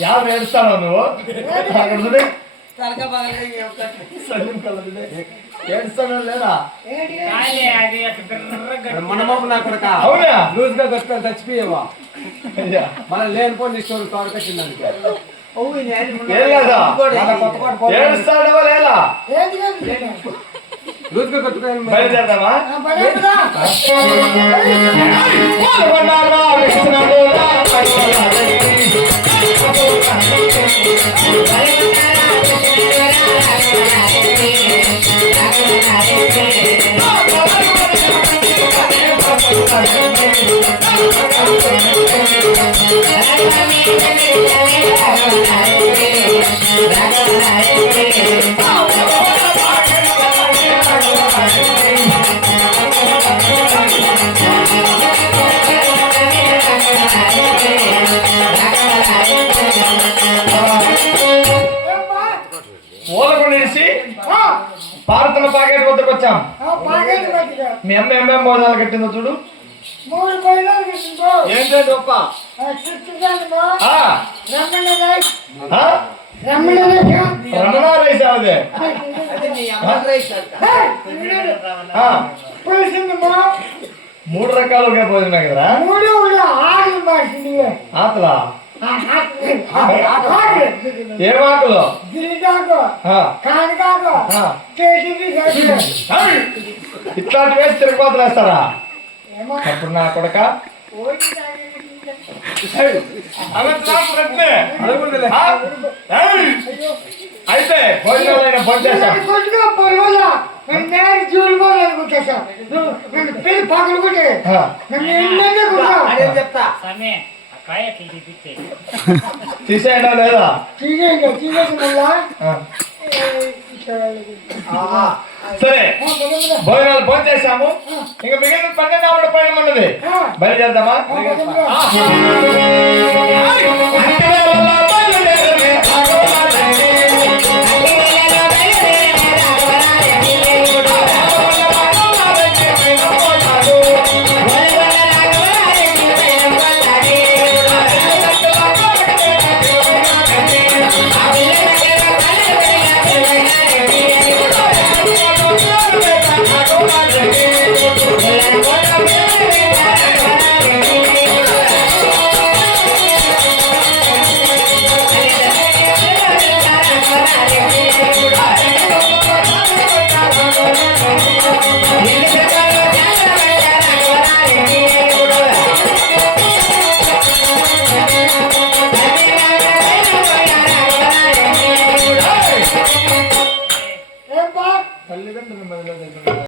యాభై ఏడుస్తావు నువ్వు? అక్కడ చూడు ఏడుస్తాను లేదా? మన మాకు నా కొడక. అవునా? లూజ్గా కట్టుకొని చచ్చిపోయేవా మన లేనిపోని స్టోరీ తోడకొచ్చిందానికి दूध का दुकान में। बड़े ज़्यादा वाह हाँ, बड़े ज़्यादा बोल बना राम कृष्ण बोला Thank you. పారుతున్న పాకెట్ వద్దకు వచ్చాం మీ అమ్మ ఎంఎం మోదాలు కట్టిందో చూడు మూడు పైసలు తీసుకుంటూ ఏంటంటే గొప్ప చుట్టుదాను ఆ, రమ్మన్న ఆ? రమ్మన్న రమణ రైస్ అదే అది నీ అమ్మ రైస్ అంట. ఆ, పోలీసుందమ్మా మూడు రకాలుగా భోజనం కదరా మూడు కూడా ఆరు మాసింది ఆతలా ఆరు ఏం ఆకులు గిరికాకు ఆ, కానకాకు ఆ. కేసీకి ఏయ్! ఇట్లాంటి వేసి తిరుగుబాతులు వేస్తారా అప్పుడు నా కొడక. అయితే భోజనాలైన భోజనం నేను చెప్తా? తీసేయడం లేదా? తీసేయండి తీసేసి మళ్ళా. సరే భోజనాలు భోజనం చేశాము. ఇంకా మిగిలిన పన్నెండు ఆవిడ పైన ఉన్నది బయలుదేరదామా. yeah.